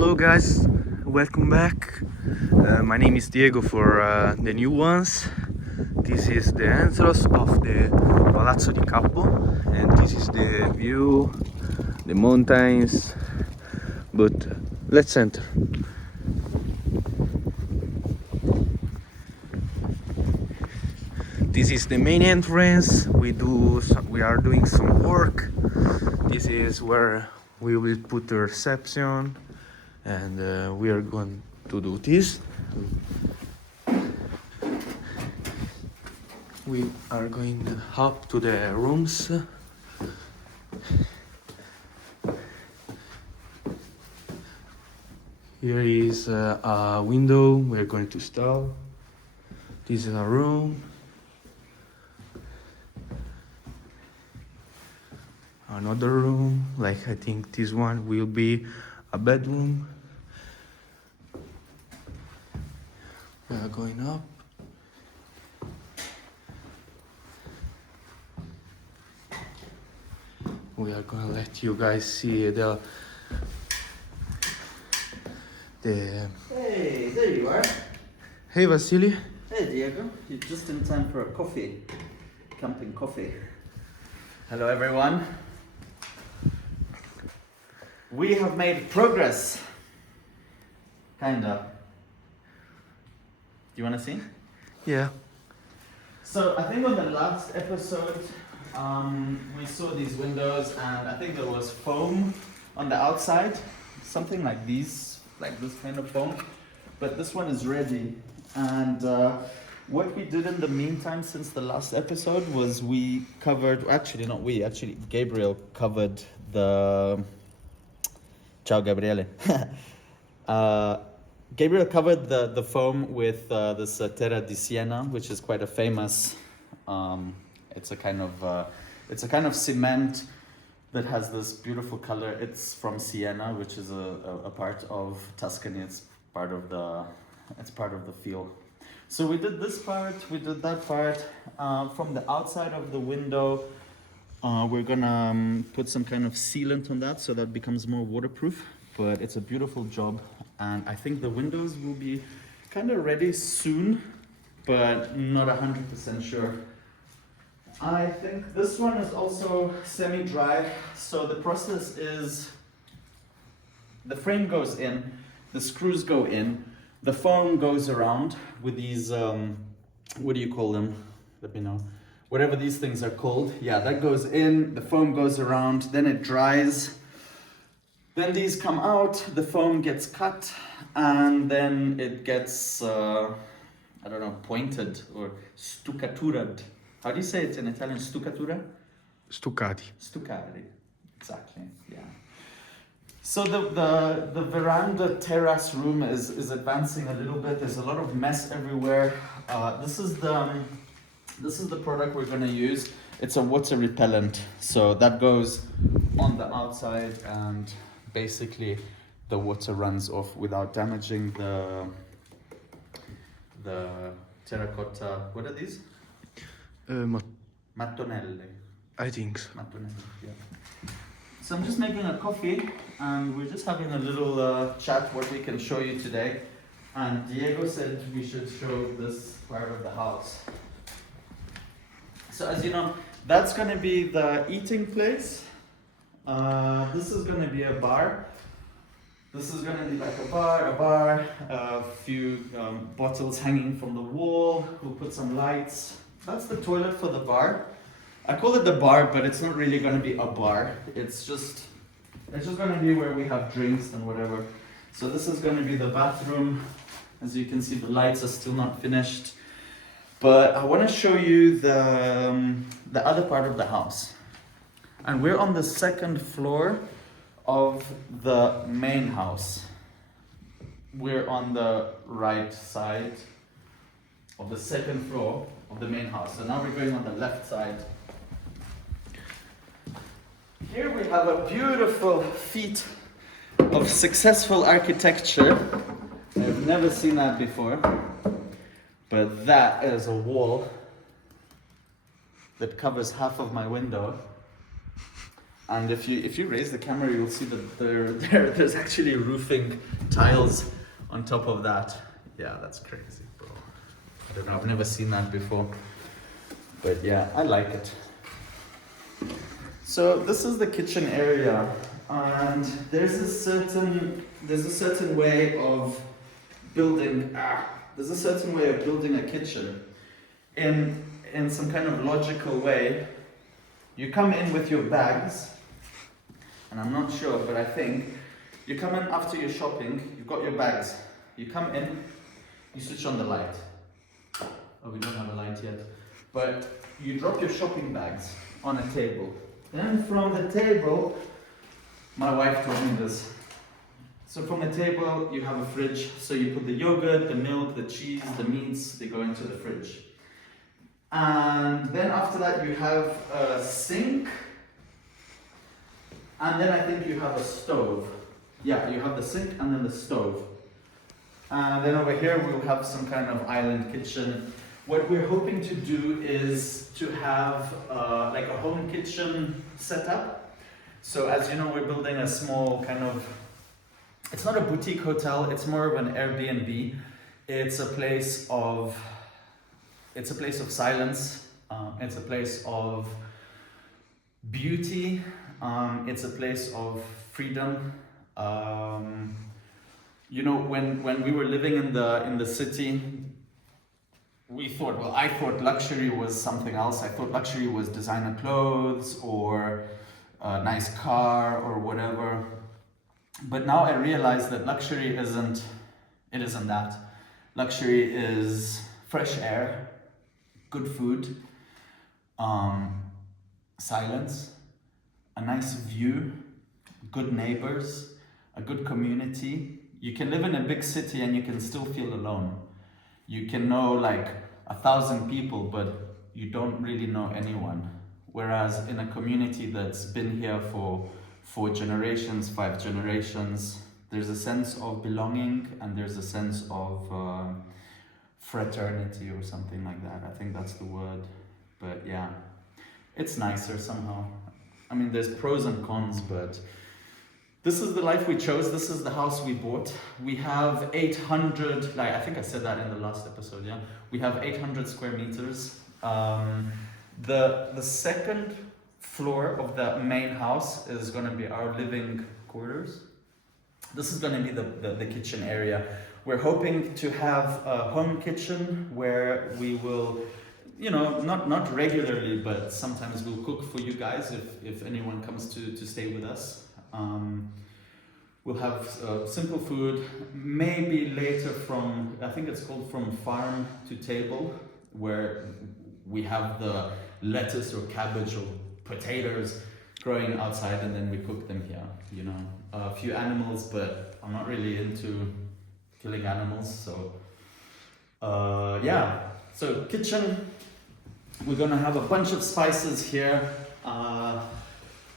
Hello guys, welcome back. My name is Diego for the new ones. This is the entrance of the Palazzo Di Capo, and this is the view, the mountains. But let's enter. This is the main entrance. We are doing some work. This is where we will put the reception, and we are going to do this. We are going up to the rooms. Here is a window we're going to install. This is a room. Another room, like I think this one will be a bedroom. We are going up. We are gonna let you guys see the Hey, there you are. Hey Vasily. Hey Diego, you're just in time for a coffee. Camping coffee. Hello everyone. We have made progress. Kinda. Do you wanna see? Yeah. So I think on the last episode, we saw these windows and I think there was foam on the outside. Something like these, like this kind of foam. But this one is ready. And what we did in the meantime since the last episode was we covered, actually not we, actually Gabriel covered the... Ciao Gabriele. Gabriel covered the foam with this Terra di Siena, which is quite a famous. It's a kind of cement that has this beautiful color. It's from Siena, which is a part of Tuscany. It's part of the field. So we did this part. We did that part. From the outside of the window, we're gonna put some kind of sealant on that so that becomes more waterproof. But it's a beautiful job, and I think the windows will be kind of ready soon, but not 100% sure. I think this one is also semi-dry, so the process is the frame goes in, the screws go in, the foam goes around with these, what do you call them? Let me know. Whatever these things are called. Yeah, that goes in, the foam goes around, then it dries. Then these come out, the foam gets cut, and then it gets, I don't know, pointed or stuccatured. How do you say it in Italian? Stuccatura? Stuccati. Stuccati, exactly, yeah. So the veranda terrace room is advancing a little bit. There's a lot of mess everywhere. This is the product we're gonna use. It's a water repellent, so that goes on the outside and basically the water runs off without damaging the terracotta. What are these? Mattonelle. I think so. Mattonelle, yeah. So I'm just making a coffee and we're just having a little chat what we can show you today. And Diego said we should show this part of the house. So as you know, that's going to be the eating place. This is going to be a bar. This is going to be like a few bottles hanging from the wall. We'll put some lights. That's the toilet for the bar. I call it the bar, but it's not really going to be a bar. It's just going to be where we have drinks and whatever. So this is going to be the bathroom. As you can see, the lights are still not finished. But I want to show you the other part of the house. And we're on the second floor of the main house. We're on the right side of the second floor of the main house. So now we're going on the left side. Here we have a beautiful feat of successful architecture. I've never seen that before. But that is a wall that covers half of my window. And if you raise the camera, you'll see that there's actually roofing tiles on top of that. Yeah, that's crazy, bro. I don't know, I've never seen that before. But yeah, I like it. So this is the kitchen area, and there's a certain way of building a kitchen in some kind of logical way. You come in with your bags, and I'm not sure, but I think you come in after your shopping, you've got your bags, you come in, you switch on the light. Oh, we don't have a light yet. But you drop your shopping bags on a table. Then from the table, my wife told me this. So from the table, you have a fridge. So you put the yogurt, the milk, the cheese, the meats, they go into the fridge. And then after that, you have a sink. And then I think you have a stove. Yeah, you have the sink and then the stove. And then over here, we'll have some kind of island kitchen. What we're hoping to do is to have like a home kitchen setup. So as you know, we're building a small kind of, it's not a boutique hotel, it's more of an Airbnb. It's a place of silence. It's a place of beauty. It's a place of freedom. You know, when we were living in the city, I thought luxury was something else. I thought luxury was designer clothes or a nice car or whatever. But now I realize that luxury isn't that. Luxury is fresh air, good food, silence, a nice view, good neighbors, a good community. You can live in a big city and you can still feel alone. You can know like 1,000 people, but you don't really know anyone. Whereas in a community that's been here for 4 generations, 5 generations, there's a sense of belonging and there's a sense of fraternity or something like that. I think that's the word. But yeah, it's nicer somehow. I mean, there's pros and cons, but this is the life we chose. This is the house we bought. We have 800, like I think I said that in the last episode, yeah. We have 800 square meters. The second floor of the main house is going to be our living quarters. This is going to be the kitchen area. We're hoping to have a home kitchen where we will, you know, not regularly, but sometimes we'll cook for you guys if anyone comes to stay with us. We'll have simple food, maybe later I think it's called from farm to table, where we have the lettuce or cabbage or potatoes growing outside and then we cook them here, you know. A few animals, but I'm not really into killing animals, so yeah. So kitchen, we're gonna have a bunch of spices here.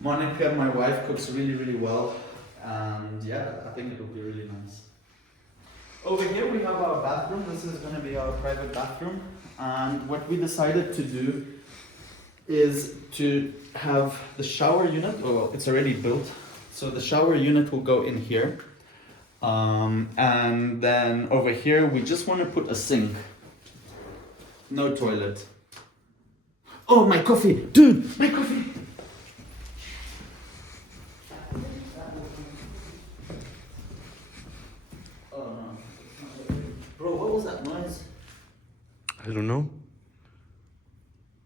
Monica, my wife, cooks really, really well. And yeah, I think it'll be really nice. Over here we have our bathroom. This is going to be our private bathroom. And what we decided to do is to have the shower unit, well, it's already built. So the shower unit will go in here. And then over here, we just want to put a sink. No toilet. Oh, my coffee! Dude, my coffee! Bro, what was that noise? I don't know.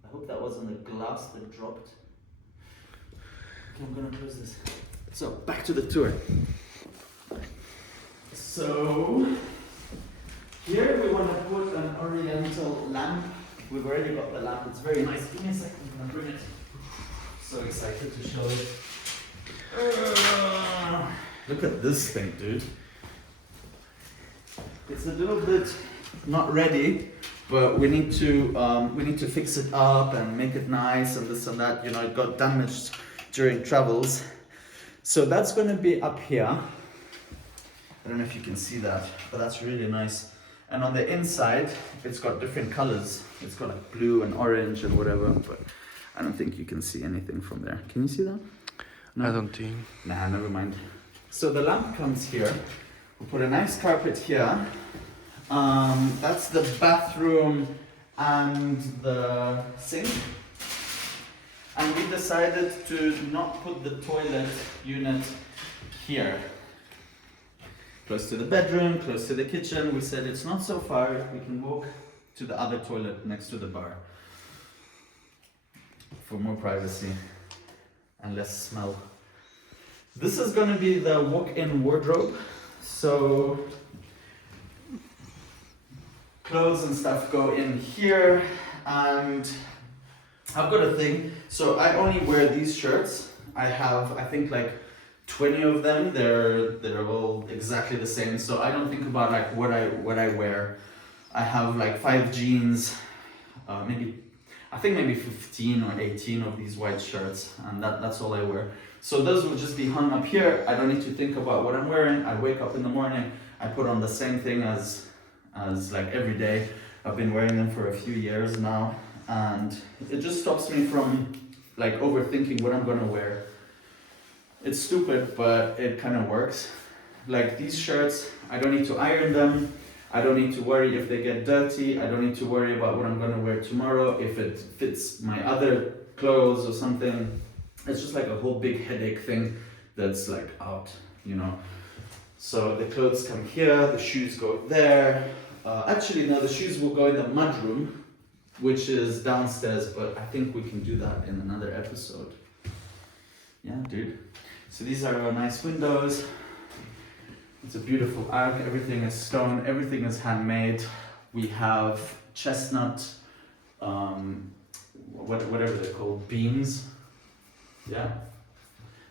I hope that wasn't the glass that dropped. Okay, I'm gonna close this. So, back to the tour. So, here we want to put an oriental lamp. We've already got the lamp, it's very nice. Give me a second, I'm gonna bring it. So excited to show it. Look at this thing, dude. It's a little bit not ready, but we need to fix it up and make it nice and this and that. You know, it got damaged during travels. So that's going to be up here. I don't know if you can see that, but that's really nice. And on the inside, it's got different colors. It's got like blue and orange and whatever, but I don't think you can see anything from there. Can you see that? No? I don't think. Nah, never mind. So the lamp comes here. We'll put a nice carpet here. That's the bathroom and the sink. And we decided to not put the toilet unit here. Close to the bedroom, close to the kitchen. We said it's not so far, we can walk to the other toilet next to the bar. For more privacy and less smell. This is gonna be the walk-in wardrobe. So clothes and stuff go in here, and I've got a thing. So I only wear these shirts. I have, I think, like 20 of them. They're all exactly the same. So I don't think about like what I wear. I have like 5 jeans, maybe 15 or 18 of these white shirts, and that's all I wear. So those will just be hung up here. I don't need to think about what I'm wearing. I wake up in the morning, I put on the same thing as like every day. I've been wearing them for a few years now, and it just stops me from like overthinking what I'm gonna wear. It's stupid, but it kind of works. Like these shirts, I don't need to iron them. I don't need to worry if they get dirty. I don't need to worry about what I'm gonna wear tomorrow, if it fits my other clothes or something. It's just like a whole big headache thing that's like out, you know. So the clothes come here, the shoes go there. Actually, no, the shoes will go in the mudroom, which is downstairs, but I think we can do that in another episode. Yeah, dude. So these are our nice windows. It's a beautiful arc, everything is stone, everything is handmade. We have chestnut, whatever they're called, beams. Yeah,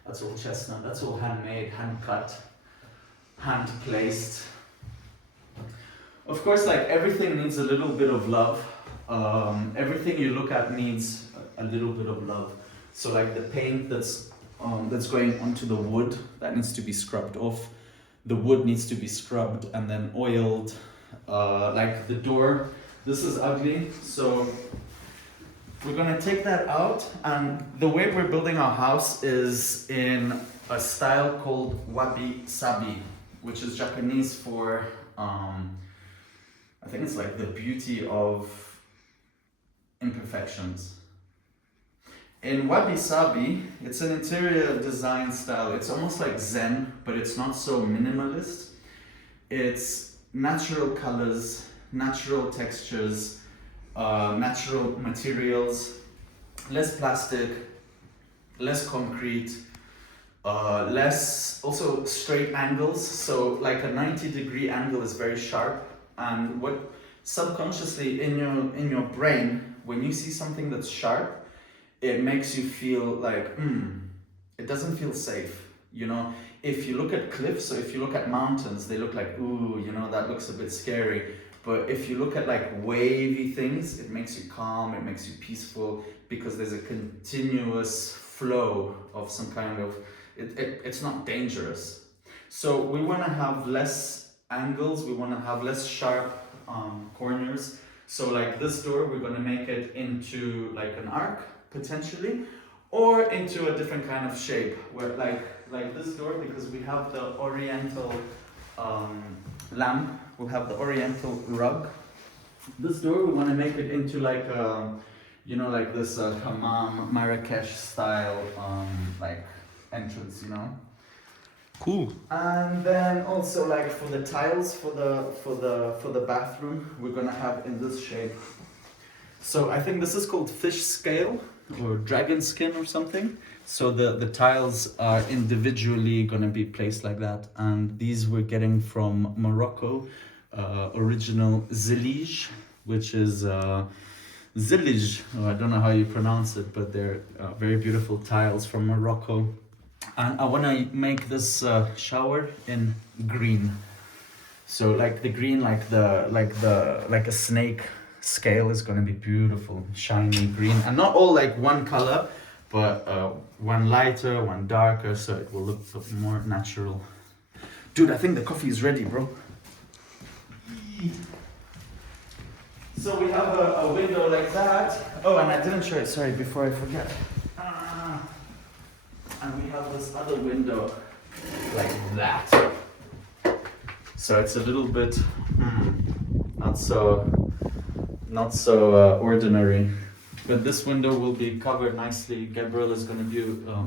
that's all chestnut, that's all handmade, hand cut, hand placed. Of course, like everything needs a little bit of love. Everything you look at needs a little bit of love. So like the paint that's going onto the wood, that needs to be scrubbed off. The wood needs to be scrubbed and then oiled. Like the door, this is ugly, so we're gonna take that out. And the way we're building our house is in a style called wabi-sabi, which is Japanese for, I think it's like the beauty of imperfections. In wabi-sabi, it's an interior design style. It's almost like Zen, but it's not so minimalist. It's natural colors, natural textures, natural materials, less plastic, less concrete, less also straight angles. So like a 90-degree angle is very sharp, and what subconsciously in your brain, when you see something that's sharp, it makes you feel like, it doesn't feel safe. You know, if you look at cliffs or if you look at mountains, they look like, ooh, you know, that looks a bit scary. But if you look at like wavy things, it makes you calm, it makes you peaceful, because there's a continuous flow of some kind of, it's not dangerous. So we want to have less angles, we want to have less sharp corners. So like this door, we're going to make it into like an arc, potentially, or into a different kind of shape, where like this door, because we have the oriental lamp, we'll have the oriental rug. This door, we want to make it into like you know, like this hammam Marrakesh style like entrance, you know. Cool. And then also like for the tiles for the bathroom, we're gonna have in this shape. So I think this is called fish scale or dragon skin or something. So the tiles are individually gonna be placed like that, and these we're getting from Morocco, original zilij, which is zilij, I don't know how you pronounce it, but they're very beautiful tiles from Morocco. And I want to make this shower in green. So like the green, like a snake scale is going to be beautiful, shiny green, and not all like one color, but one lighter, one darker, so it will look more natural. Dude, I think the coffee is ready, bro. So we have a window like that. Oh, and I didn't show it, sorry, before I forget. And we have this other window like that. So it's a little bit not so ordinary. But this window will be covered nicely. Gabriel is going to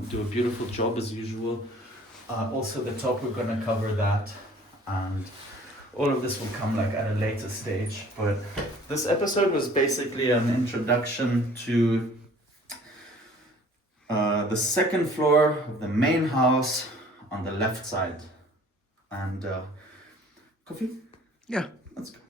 do a beautiful job as usual. Also the top, we're going to cover that, and all of this will come like at a later stage. But this episode was basically an introduction to the second floor of the main house on the left side. And coffee? Yeah. Let's go.